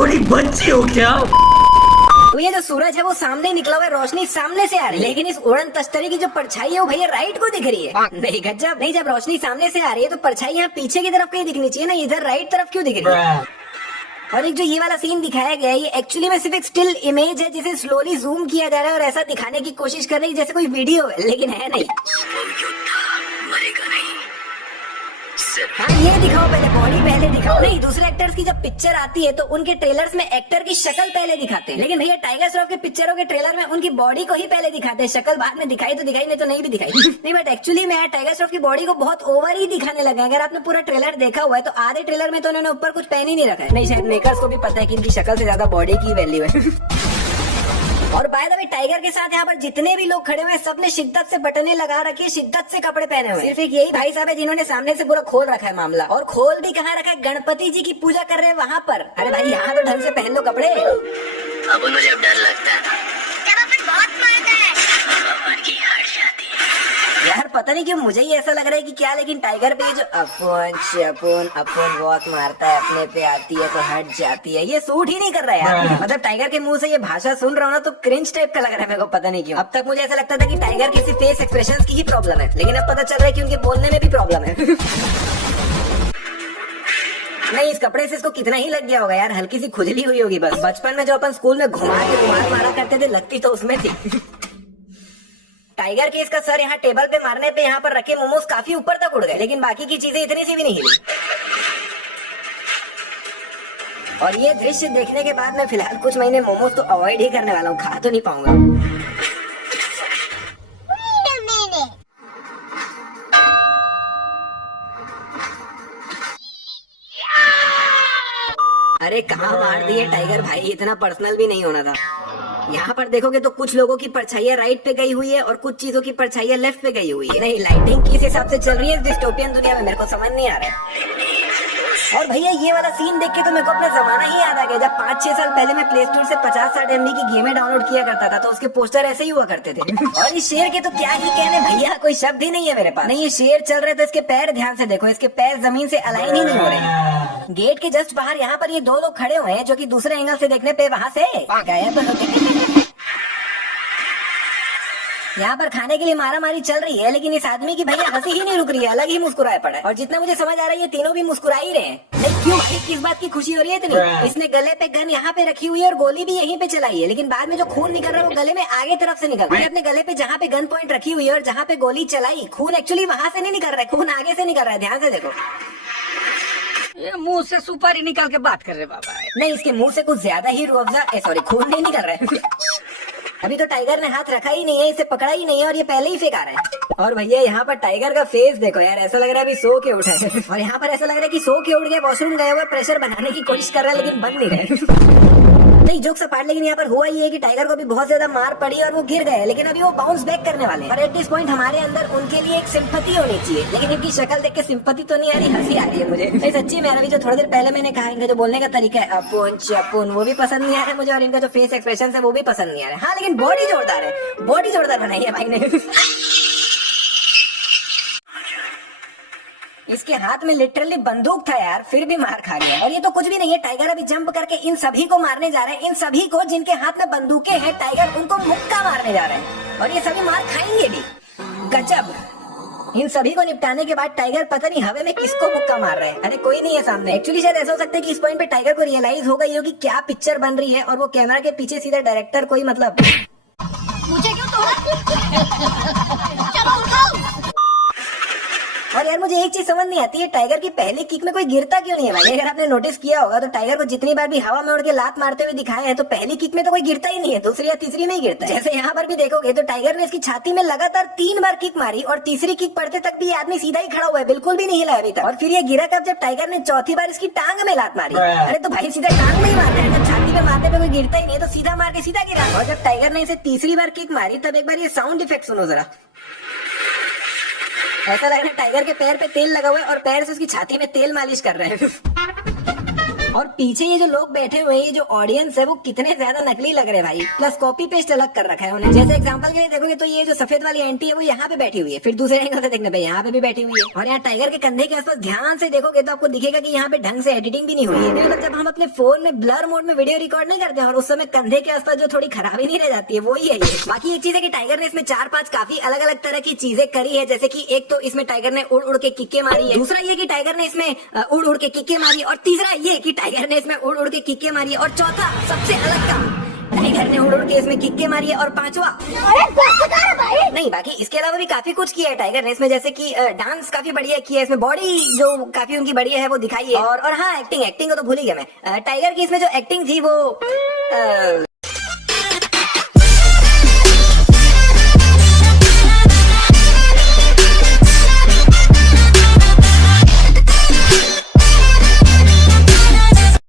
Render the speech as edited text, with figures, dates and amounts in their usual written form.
थोड़ी बच्ची हो क्या? तो ये जो सूरज है वो सामने निकला हुआ है, रोशनी सामने से आ रही है, लेकिन इस उड़न तस्तरी की जो परछाई है वो भैया राइट को दिख रही है। नहीं गजब नहीं, जब रोशनी सामने से आ रही है तो परछाई यहाँ पीछे की तरफ कहीं दिखनी चाहिए ना, इधर राइट तरफ क्यों दिख रही है? और एक जो ये वाला सीन दिखाया गया है ये एक्चुअली में सिर्फ एक स्टिल इमेज है जिसे स्लोली जूम किया जा रहा है और ऐसा दिखाने की कोशिश कर रही है जैसे कोई वीडियो है, लेकिन है नहीं। मरेगा नहीं। हाँ ये दिखाओ पहले, बॉडी पहले दिखाओ। नहीं, दूसरे एक्टर्स की जब पिक्चर आती है तो उनके ट्रेलर्स में एक्टर की शक्ल पहले दिखाते हैं, लेकिन भैया टाइगर श्रॉफ के पिक्चरों के ट्रेलर में उनकी बॉडी को ही पहले दिखाते हैं। शक्ल बाद में दिखाई तो दिखाई, नहीं तो नहीं भी दिखाई। नहीं बट एक्चुअली में टाइगर श्रॉफ की बॉडी को बहुत ओवर ही दिखाने लगा। अगर आपने पूरा ट्रेलर देखा हुआ है तो आधे ट्रेलर में तो उन्होंने ऊपर कुछ पहन ही नहीं रखा है। नहीं, शायद मेकर्स को भी पता है कि इनकी शक्ल से ज्यादा बॉडी की वैल्यू है। और बाय द वे टाइगर के साथ यहाँ पर जितने भी लोग खड़े हुए हैं सबने शिद्दत से बटने लगा रखी है, शिद्दत से कपड़े पहने हुए। सिर्फ एक यही भाई साहब है जिन्होंने सामने से पूरा खोल रखा है मामला। और खोल भी कहाँ रखा है? गणपति जी की पूजा कर रहे हैं वहाँ पर। अरे भाई यहाँ तो ढंग से पहन लो कपड़े। अब मुझे अब डर लगता है ना, बहुत मारता है। भगवान की हट जाती है। यार पता नहीं क्यों मुझे ही ऐसा लग रहा है कि क्या, लेकिन टाइगर पे जो अपन बहुत मारता है, अपने पे आती है तो हट जाती है, ये सूट ही नहीं कर रहा है यार। मतलब टाइगर के मुंह से ये भाषा सुन रहा हूँ ना तो क्रिंज टाइप का लग रहा है मेरे को, पता नहीं क्यों। अब तक मुझे ऐसा लगता था कि टाइगर किसी फेस एक्सप्रेशंस की ही प्रॉब्लम है, लेकिन अब पता चल रहा है कि उनके बोलने में भी प्रॉब्लम है। नहीं, इस कपड़े से इसको कितना ही लग गया होगा यार, हल्की सी खुजली हुई होगी बस। बचपन में जो अपन स्कूल में घुमा के रुमाल मारा करते थे लगती तो उसमें थी। टाइगर के इसका सर यहाँ टेबल पे मारने पे यहाँ पर रखे मोमोज काफी ऊपर तक उड़ गए, लेकिन बाकी की चीजें इतनी सी भी नहीं हिली। और ये दृश्य देखने के बाद मैं फिलहाल कुछ महीने मोमोज तो अवॉइड ही करने वाला हूँ, खा तो नहीं पाऊंगा। अरे कहाँ मार दिए टाइगर भाई, इतना पर्सनल भी नहीं होना था। यहाँ पर देखोगे तो कुछ लोगों की परछाइयाँ राइट पे गई हुई है और कुछ चीजों की परछाइयाँ लेफ्ट पे गई हुई है। नहीं, लाइटिंग किस हिसाब से चल रही है डिस्टोपियन दुनिया में मेरे को समझ नहीं आ रहा है। और भैया ये वाला सीन देख के तो मेरे को अपना जमाना ही याद आ गया, जब 5-6 साल पहले मैं प्ले स्टोर से 50-60 MB की गेमें डाउनलोड किया करता था तो उसके पोस्टर ऐसे ही हुआ करते थे। और इस शेर के तो क्या ही कहने भैया, कोई शब्द ही नहीं है मेरे पास। नहीं, ये शेर चल रहे तो इसके पैर ध्यान से देखो, इसके पैर जमीन से अलाइन ही नहीं हो रहे। गेट के जस्ट बाहर यहाँ पर ये 2 लोग खड़े हुए हैं जो कि दूसरे एंगल से देखने पे वहाँ से गायब। यहाँ पर खाने के लिए मारा मारी चल रही है, लेकिन इस आदमी की भैया हंसी ही नहीं रुक रही है, अलग ही मुस्कुराए पड़ा है। और जितना मुझे समझ आ रहा है ये तीनों भी मुस्कुरा ही रहे हैं। नहीं क्यों भाई, किस बात की खुशी हो रही है इतनी? इसने गले पे गन यहाँ पे रखी हुई है और गोली भी यहीं पे चलाई है, लेकिन बाद में जो खून निकल रहा है वो गले में आगे तरफ से निकल रहा है। अपने गले पे जहाँ पे गन पॉइंट रखी हुई है और जहाँ पे गोली चलाई, खून एक्चुअली वहाँ से नहीं निकल रहा है, खून आगे से निकल रहा है, ध्यान से देखो। ये मुंह से सुपारी निकाल के बात कर रहे बाबा। नहीं, इसके मुंह से कुछ ज्यादा ही रूअफ़ज़ा सॉरी खून नहीं निकल रहा है। अभी तो टाइगर ने हाथ रखा ही नहीं है, इसे पकड़ा ही नहीं है और ये पहले ही फेंका रहा है। और भैया यहाँ पर टाइगर का फेस देखो यार, ऐसा लग रहा है अभी सो के उठा है। और यहाँ पर ऐसा लग रहा है कि सो के उठ गया, वॉशरूम गया हुआ, प्रेशर बनाने की कोशिश कर रहा है लेकिन बन नहीं रहा। नहीं जोक सपाट, लेकिन यहाँ पर हुआ ये है कि टाइगर को भी बहुत ज्यादा मार पड़ी और वो गिर गए, लेकिन अभी वो बाउंस बैक करने वाले हैं। और एट दिस पॉइंट हमारे अंदर उनके लिए एक सिंपैथी होनी चाहिए, लेकिन इनकी शक्ल देख के सिंपैथी तो नहीं आ रही, हंसी आ रही है मुझे। नहीं सच्ची में, अभी जो थोड़ी देर पहले मैंने कहा इनका जो बोलने का तरीका है अपुन चपुन, वो भी पसंद नहीं आ रहा है मुझे, और इनका जो फेस एक्सप्रेशन है वो भी पसंद नहीं आ रहा है। हाँ लेकिन बॉडी जोरदार है, बॉडी जोरदार बनाई है भाई ने। इसके हाथ में लिटरली बंदूक था यार, फिर भी मार खा गया। और ये तो कुछ भी नहीं है, टाइगर अभी जंप करके इन सभी को मारने जा रहे हैं, इन सभी को जिनके हाथ में बंदूकें हैं, टाइगर उनको मुक्का मारने जा रहे हैं और ये सभी मार खाएंगे भी। गजब। इन सभी को निपटाने के बाद टाइगर पता नहीं हवा में किसको मुक्का मार रहा है। अरे कोई नहीं है सामने। एक्चुअली शायद ऐसा हो सकता है कि इस पॉइंट पे टाइगर को रियलाइज हो गई हो कि क्या पिक्चर बन रही है और वो कैमरा के पीछे सीधा डायरेक्टर कोई मतलब मुझे क्यों तोड़ा? चलो उठाओ। और यार मुझे एक चीज समझ नहीं आती है, टाइगर की पहली किक में कोई गिरता क्यों नहीं है भाई? अगर आपने नोटिस किया होगा तो टाइगर को जितनी बार भी हवा में उड़ के लात मारते हुए दिखाए हैं तो पहली किक में तो कोई गिरता ही नहीं है, दूसरी या तीसरी में ही गिरता है। जैसे यहाँ पर भी देखोगे तो टाइगर ने इसकी छाती में लगातार 3 बार किक मारी और तीसरी किक पड़ते तक भी ये आदमी सीधा ही खड़ा हुआ है, बिल्कुल भी नहीं हिला अभी तक। और फिर ये गिरा कब, जब टाइगर ने चौथी बार इसकी टांग में लात मारी। अरे तो भाई सीधा टांग में ही मारना है, जब छाती में मारने पे कोई गिरता ही नहीं है तो सीधा मार के सीधा गिरा। और जब टाइगर ने इसे तीसरी बार किक मारी तब एक बार ये साउंड इफेक्ट सुनो जरा। ऐसा लग रहा है टाइगर के पैर पे तेल लगा हुआ है और पैर से उसकी छाती में तेल मालिश कर रहे हैं। और पीछे ये जो लोग बैठे हुए हैं, ये जो ऑडियंस है वो कितने ज्यादा नकली लग रहे हैं भाई। प्लस कॉपी पेस्ट अलग कर रखा है उन्हें। जैसे एग्जांपल के लिए देखोगे तो ये जो सफेद वाली आंटी है वो यहाँ पे बैठी हुई है, फिर दूसरे एंगल से देखने पे यहाँ पे भी बैठी हुई है, और यहाँ टाइगर के कंधे के आसपास ध्यान से देखोगे तो आपको दिखेगा कि यहाँ पे ढंग से एडिटिंग भी नहीं हुई है। मतलब जब हम अपने फोन में ब्लर मोड में वीडियो रिकॉर्ड नहीं करते और उस समय कंधे के आसपास जो थोड़ी खराबी नहीं रह जाती है, वही है ये। बाकी एक चीज है कि टाइगर ने इसमें 4-5 काफी अलग अलग तरह की चीजें करी है। जैसे कि एक तो इसमें टाइगर ने उड़ उड़ के किक्के मारी है, दूसरा ये कि टाइगर ने इसमें उड़ उड़ के किक्के मारी, और तीसरा ये कि टाइगर ने इसमें उड़ उड़ के किक्के मारी, और चौथा सबसे अलग काम टाइगर ने उड़ उड़ के इसमें किक्के मारी है, और पांचवा नहीं, बाकी इसके अलावा भी काफी कुछ किया है टाइगर ने इसमें। जैसे कि डांस काफी बढ़िया किया है इसमें, बॉडी जो काफी उनकी बढ़िया है वो दिखाई है, और हाँ एक्टिंग को तो भूल ही गया मैं। टाइगर की इसमें जो एक्टिंग थी वो